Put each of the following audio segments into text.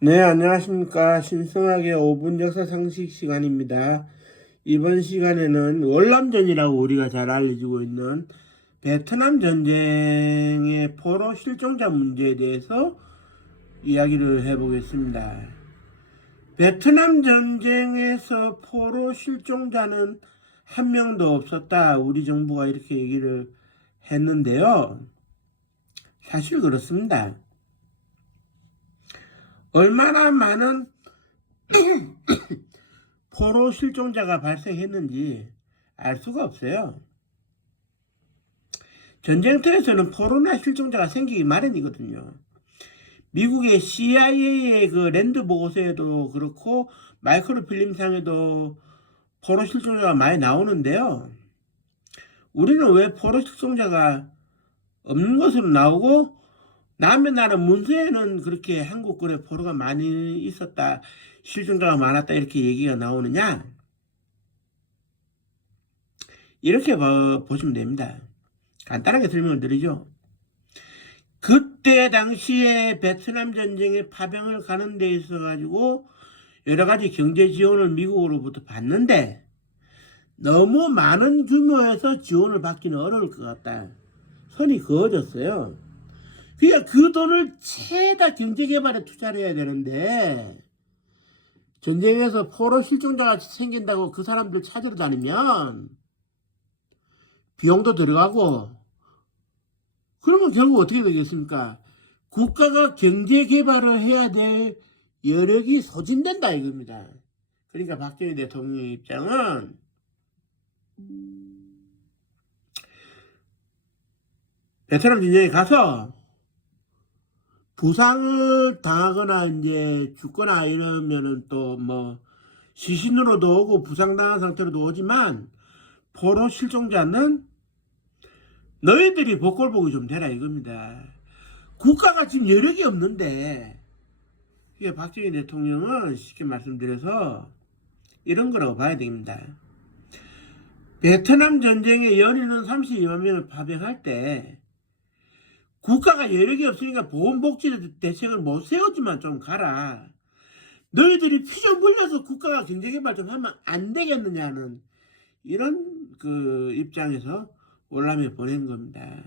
네, 안녕하십니까. 신성하게 5분 역사 상식 시간입니다. 이번 시간에는 월남전이라고 우리가 잘 알려지고 있는 베트남 전쟁의 포로 실종자 문제에 대해서 이야기를 해보겠습니다. 베트남 전쟁에서 포로 실종자는 한 명도 없었다. 우리 정부가 이렇게 얘기를 했는데요. 사실 그렇습니다. 얼마나 많은 포로 실종자가 발생했는지 알 수가 없어요. 전쟁터에서는 포로나 실종자가 생기기 마련이거든요. 미국의 CIA의 그 랜드 보고서에도 그렇고 마이크로 필름상에도 포로 실종자가 많이 나오는데요. 우리는 왜 포로 실종자가 없는 것으로 나오고 남의 나라 문서에는 그렇게 한국군에 포로가 많이 있었다, 실종자가 많았다 이렇게 얘기가 나오느냐? 이렇게 보시면 됩니다. 간단하게 설명을 드리죠. 그때 당시에 베트남 전쟁에 파병을 가는 데 있어 가지고 여러 가지 경제 지원을 미국으로부터 받는데 너무 많은 규모에서 지원을 받기는 어려울 것 같다. 선이 그어졌어요. 그러니까 그 돈을 최다 경제 개발에 투자를 해야 되는데 전쟁에서 포로 실종자가 생긴다고 그 사람들 찾으러 다니면 비용도 들어가고, 그러면 결국 어떻게 되겠습니까? 국가가 경제 개발을 해야 될 여력이 소진된다 이겁니다. 그러니까 박정희 대통령의 입장은 베트남 전쟁에 가서 부상을 당하거나 이제 죽거나 이러면은 또 뭐 시신으로도 오고 부상당한 상태로도 오지만 포로 실종자는 너희들이 복골복이 좀 되라 이겁니다. 국가가 지금 여력이 없는데, 이게 박정희 대통령은 쉽게 말씀드려서 이런 거라고 봐야 됩니다. 베트남 전쟁에 연인은 32만 명을 파병할 때 국가가 여력이 없으니까 보건복지 대책을 못 세우지만 좀 가라. 너희들이 피 좀 흘려서 국가가 경제개발 좀 하면 안 되겠느냐는 이런 그 입장에서 월남에 보낸 겁니다.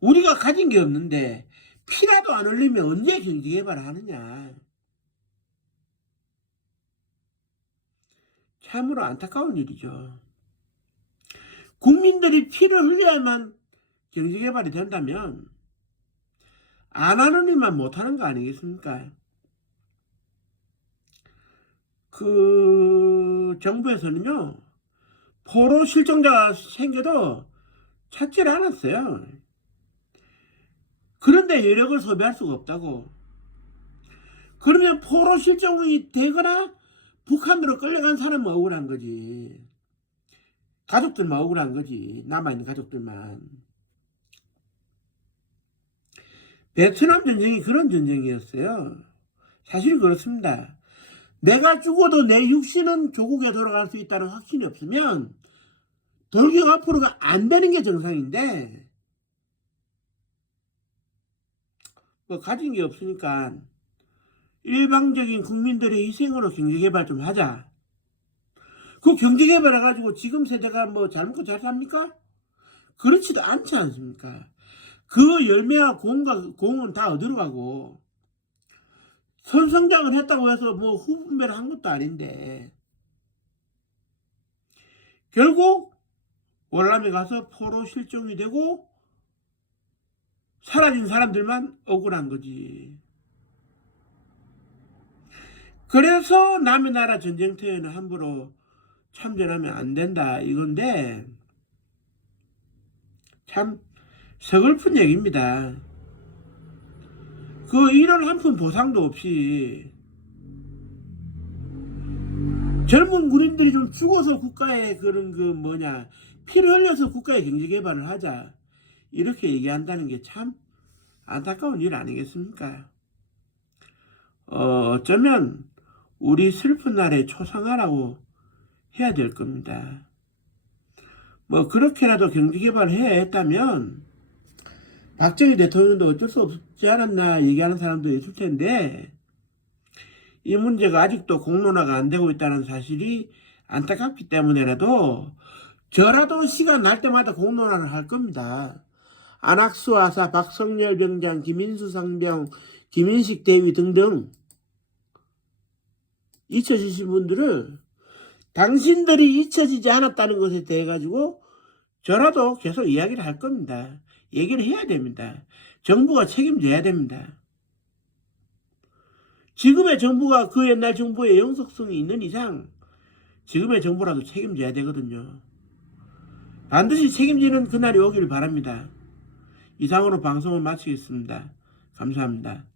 우리가 가진 게 없는데 피라도 안 흘리면 언제 경제개발을 하느냐. 참으로 안타까운 일이죠. 국민들이 피를 흘려야만 경제개발이 된다면 안 하는 일만 못하는 거 아니겠습니까? 그 정부에서는요, 포로 실종자가 생겨도 찾지를 않았어요. 그런데 여력을 소비할 수가 없다고. 그러면 포로 실종이 되거나 북한으로 끌려간 사람은 억울한 거지. 가족들만 억울한 거지. 남아있는 가족들만. 베트남 전쟁이 그런 전쟁이었어요. 사실 그렇습니다. 내가 죽어도 내 육신은 조국에 돌아갈 수 있다는 확신이 없으면 돌격 앞으로가 안 되는 게 정상인데, 뭐 가진 게 없으니까 일방적인 국민들의 희생으로 경제개발 좀 하자. 그 경제개발 해가지고 지금 세대가 뭐 잘 먹고 잘 삽니까? 그렇지도 않지 않습니까? 그 열매와 공은 다 어디로 가고, 선성장을 했다고 해서 뭐 후분배를 한 것도 아닌데, 결국 월남에 가서 포로 실종이 되고 사라진 사람들만 억울한 거지. 그래서 남의 나라 전쟁터에는 함부로 참전하면 안 된다 이건데, 참 서글픈 얘기입니다. 그 이런 한 푼 보상도 없이 젊은 군인들이 좀 죽어서 국가에 그런 그 뭐냐 피를 흘려서 국가의 경제개발을 하자 이렇게 얘기한다는 게 참 안타까운 일 아니겠습니까? 어쩌면 우리 슬픈 날에 초상화라고 해야 될 겁니다. 뭐 그렇게라도 경제개발을 해야 했다면 박정희 대통령도 어쩔 수 없지 않았나 얘기하는 사람도 있을 텐데 이 문제가 아직도 공론화가 안 되고 있다는 사실이 안타깝기 때문에라도 저라도 시간 날 때마다 공론화를 할 겁니다. 안학수 하사, 박성열 병장, 김인수 상병, 김인식 대위 등등 잊혀지신 분들을 당신들이 잊혀지지 않았다는 것에 대해 가지고 저라도 계속 이야기를 할 겁니다. 얘기를 해야 됩니다. 정부가 책임져야 됩니다. 지금의 정부가 그 옛날 정부의 영속성이 있는 이상 지금의 정부라도 책임져야 되거든요. 반드시 책임지는 그날이 오기를 바랍니다. 이상으로 방송을 마치겠습니다. 감사합니다.